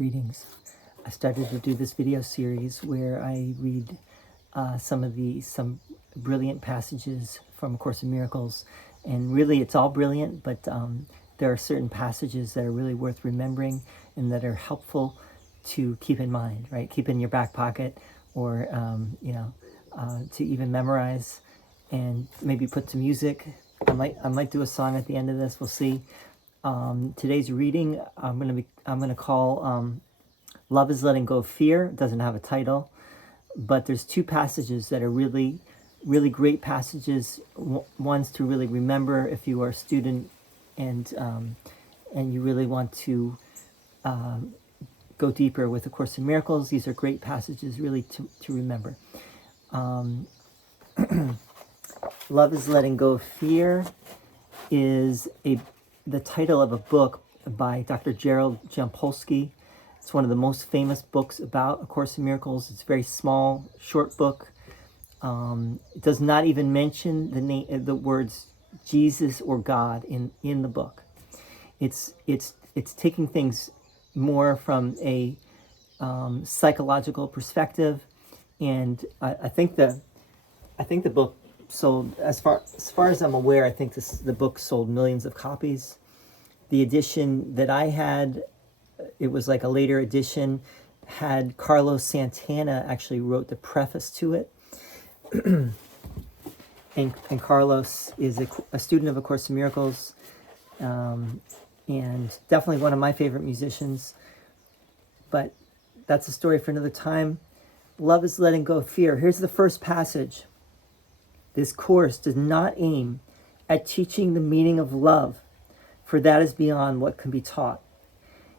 Greetings. I started to do this video series where I read some brilliant passages from A Course in Miracles, and really it's all brilliant, but there are certain passages that are really worth remembering and that are helpful to keep in mind, right? Keep in your back pocket, or to even memorize, and maybe put to music. I might do a song at the end of this. We'll see. Today's reading I'm gonna call Love is Letting Go of Fear. It doesn't have a title, but there's two passages that are really great passages. One's to really remember if you are a student and you really want to go deeper with A Course in Miracles. These are great passages really to remember. Love is Letting Go of Fear is the title of a book by Dr. Gerald Jampolsky. It's one of the most famous books about A Course in Miracles. It's a very small, short book. It does not even mention the words Jesus or God in the book. It's taking things more from a psychological perspective, and I think the book sold, as far as I'm aware, I think the book sold millions of copies. The edition that I had, it was like a later edition, had Carlos Santana actually wrote the preface to it. and Carlos is a student of A Course in Miracles, and definitely one of my favorite musicians. But that's a story for another time. Love is Letting Go of Fear. Here's the first passage. This course does not aim at teaching the meaning of love, for that is beyond what can be taught.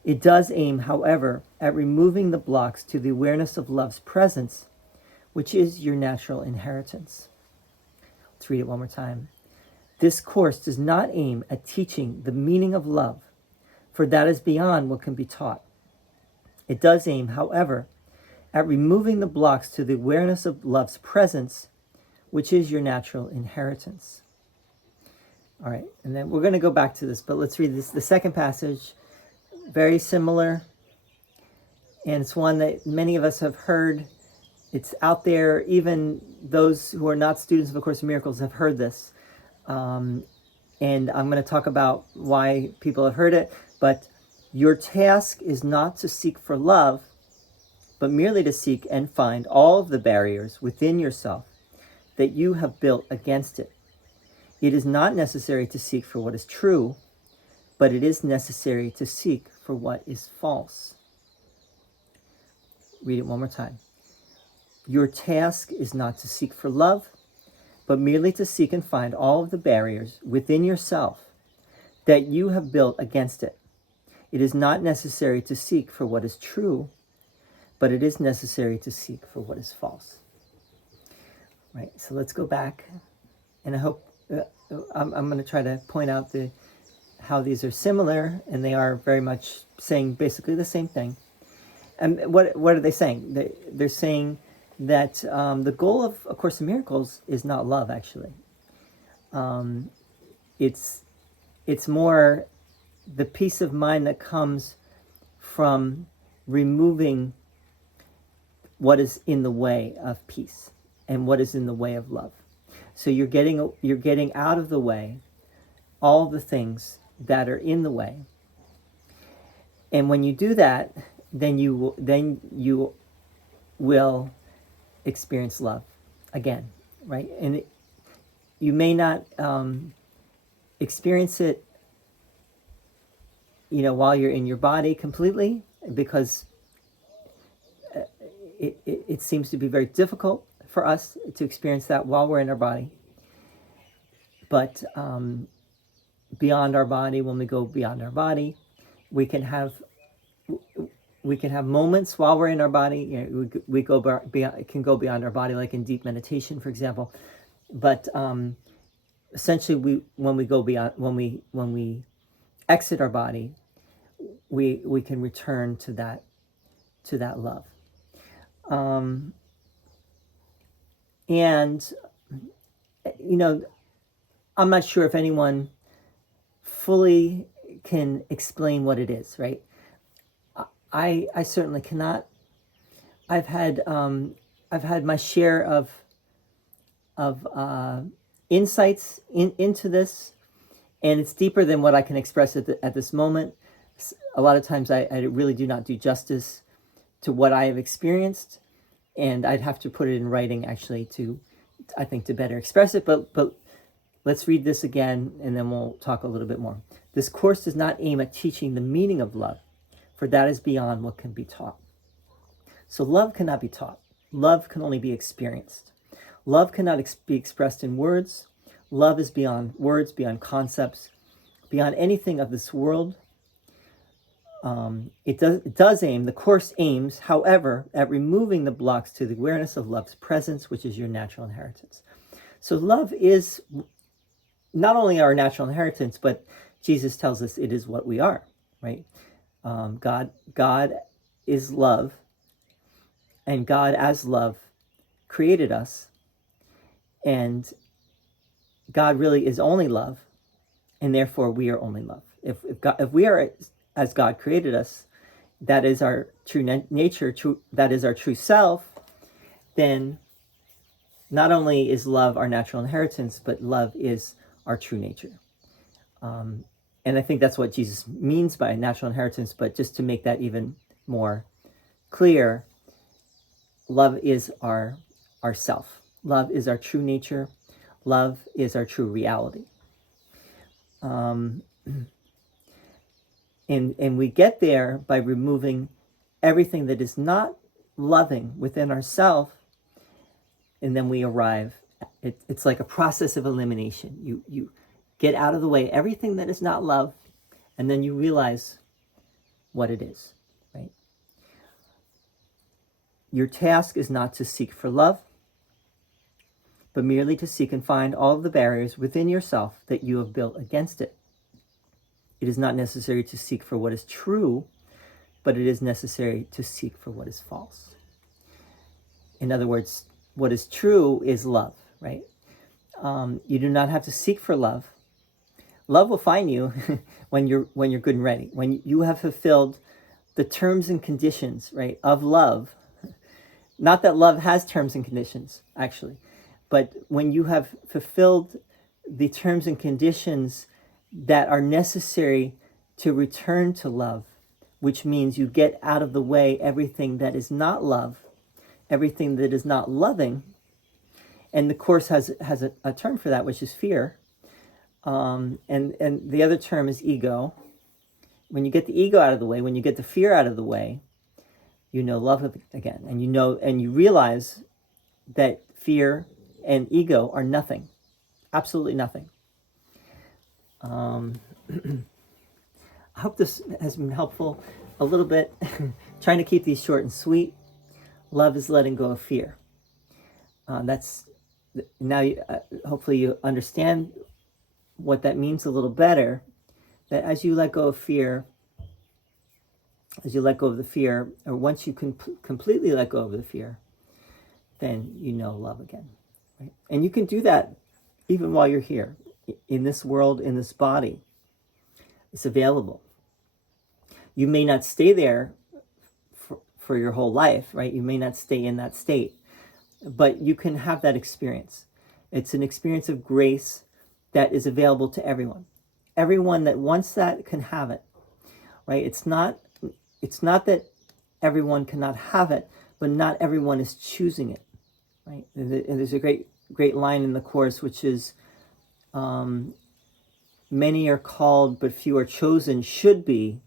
It does aim, however, at removing the blocks to the awareness of love's presence, which is your natural inheritance. Let's read it one more time. This course does not aim at teaching the meaning of love, for that is beyond what can be taught. It does aim, however, at removing the blocks to the awareness of love's presence, which is your natural inheritance. All right, and then we're going to go back to this, but let's read this. The second passage, very similar, and it's one that many of us have heard. It's out there. Even those who are not students of A Course in Miracles have heard this. And I'm going to talk about why people have heard it. But your task is not to seek for love, but merely to seek and find all of the barriers within yourself that you have built against it. It is not necessary to seek for what is true, but it is necessary to seek for what is false. Read it one more time. Your task is not to seek for love, but merely to seek and find all of the barriers within yourself that you have built against it. It is not necessary to seek for what is true, but it is necessary to seek for what is false. Right, so let's go back, and I hope I'm going to try to point out how these are similar, and they are very much saying basically the same thing. And what are they saying? They're saying that the goal of A Course in Miracles is not love, actually. It's more the peace of mind that comes from removing what is in the way of peace and what is in the way of love. So you're getting out of the way all the things that are in the way. And when you do that, then you will experience love again, right? And you may not experience it, while you're in your body completely, because it seems to be very difficult for us to experience that while we're in our body. But beyond our body, when we go beyond our body, we can have moments while we're in our body. We can go beyond our body, like in deep meditation, for example. But essentially, when we exit our body, we can return to that love. And I'm not sure if anyone fully can explain what it is, right? I certainly cannot. I've had my share of insights into this, and it's deeper than what I can express at this moment. A lot of times I really do not do justice to what I have experienced, and I'd have to put it in writing actually to better express it. But let's read this again, and then we'll talk a little bit more. This course does not aim at teaching the meaning of love, for that is beyond what can be taught. So love cannot be taught. Love can only be experienced. Love cannot be expressed in words. Love is beyond words, beyond concepts, beyond anything of this world. The course aims, however, at removing the blocks to the awareness of love's presence, which is your natural inheritance. So love is not only our natural inheritance, but Jesus tells us it is what we are, right? God is love, and God as love created us, and God really is only love, and therefore we are only love. If we are as God created us, that is our true nature, that is our true self, then not only is love our natural inheritance, but love is our true nature. And I think that's what Jesus means by natural inheritance, but just to make that even more clear, love is our self. Love is our true nature. Love is our true reality. And we get there by removing everything that is not loving within ourselves, and then we arrive. It's like a process of elimination. You get out of the way everything that is not love, and then you realize what it is, right? Your task is not to seek for love, but merely to seek and find all of the barriers within yourself that you have built against it. It is not necessary to seek for what is true, but it is necessary to seek for what is false. In other words, what is true is love, right? You do not have to seek for love. Love will find you when you're good and ready. When you have fulfilled the terms and conditions, right, of love. Not that love has terms and conditions, actually, but when you have fulfilled the terms and conditions that are necessary to return to love, which means you get out of the way everything that is not love, everything that is not loving. And the Course has a term for that, which is fear. And the other term is ego. When you get the ego out of the way, when you get the fear out of the way, you know love again. And you realize that fear and ego are nothing, absolutely nothing. I hope this has been helpful a little bit. Trying to keep these short and sweet. Love is letting go of fear. That's now. Hopefully you understand what that means a little better. That as you let go of fear, or once you completely let go of the fear, then you know love again. Right? And you can do that even while you're here. In this world, in this body, it's available. You may not stay there for your whole life, right? You may not stay in that state, but you can have that experience. It's an experience of grace that is available to everyone. Everyone that wants that can have it, right? It's not that everyone cannot have it, but not everyone is choosing it, right? And there's a great line in the Course, which is, many are called, but few are chosen, should be.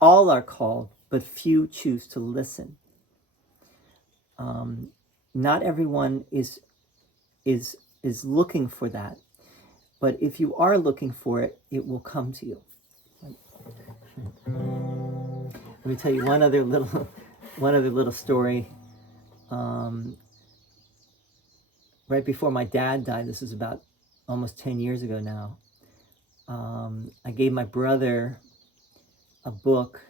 All are called, but few choose to listen. Not everyone is looking for that, but if you are looking for it, it will come to you. Let me tell you one other little story. Right before my dad died, this is about almost 10 years ago now, I gave my brother a book.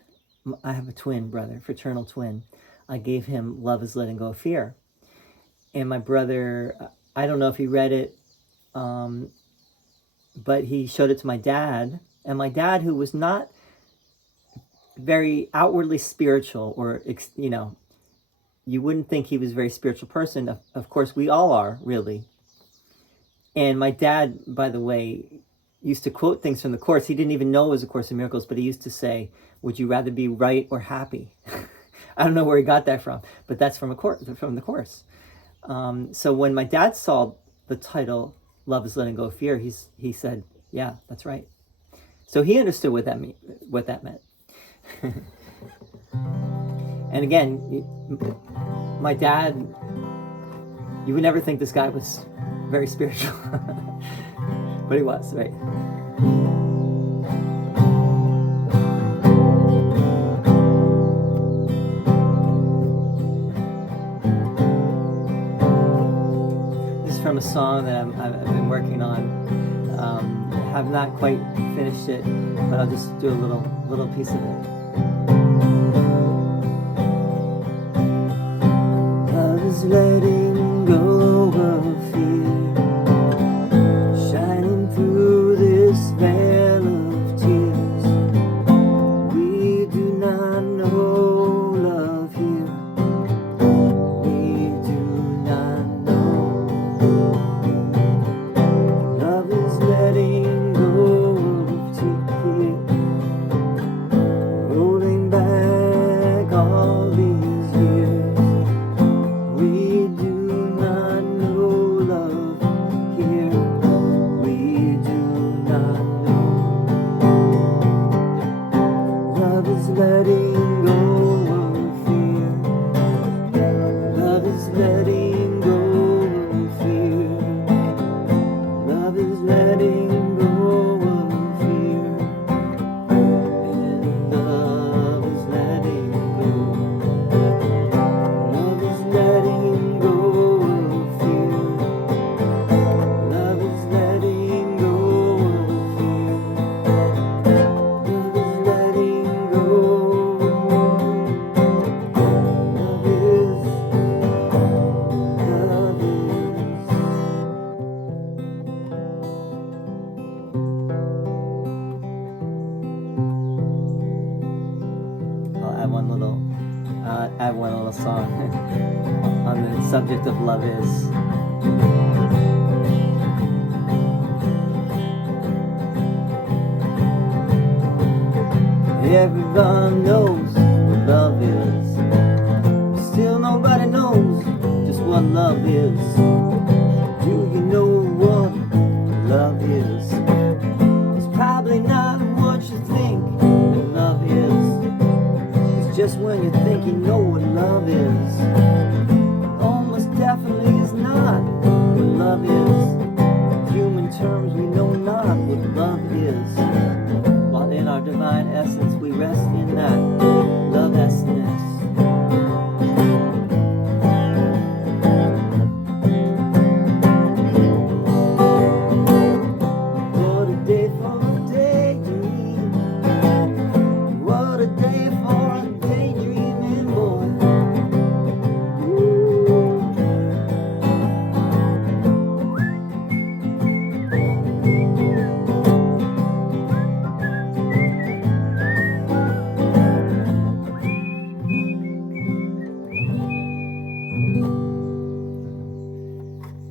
I have a twin brother, fraternal twin. I gave him Love is Letting Go of Fear. And my brother, I don't know if he read it, but he showed it to my dad. And my dad, who was not very outwardly spiritual, or you wouldn't think he was a very spiritual person. Of course, we all are, really. And my dad, by the way, used to quote things from the Course. He didn't even know it was a Course in Miracles, but he used to say, "Would you rather be right or happy?" I don't know where he got that from, but that's from the Course. So when my dad saw the title "Love is Letting Go of Fear," he said, "Yeah, that's right." So he understood what that meant. And again, my dad, you would never think this guy was very spiritual, but he was, right? This is from a song that I've been working on. Have not quite finished it, but I'll just do a little piece of it. Love is letting go of fear, shining through this veil of tears. We do not know love here. We do not know. Love is letting go of fear, rolling back all these years. We do not know love here. We do not know. Love is letting go of fear. Love is letting go of fear. Love is letting go of fear. And love is letting go. Love is letting go of fear. Love is letting go of fear. Love is letting go. Love is. I'll add one little song on the subject of love is. Everyone knows what love is. Still nobody knows just what love is. Do you know what love is? It's probably not what you think what love is. It's just when you think you know what love is, almost definitely is not what love is. In human terms, we know not what love is. While in our divine essence, we rest in that love essence. What a day for a daydream. What a day for a daydreaming boy.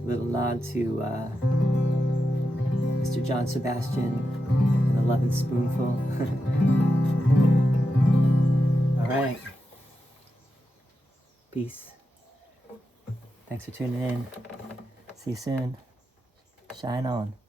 Little nod to Mr. John Sebastian and the Love and Spoonful. All right. Peace. Thanks for tuning in. See you soon. Shine on.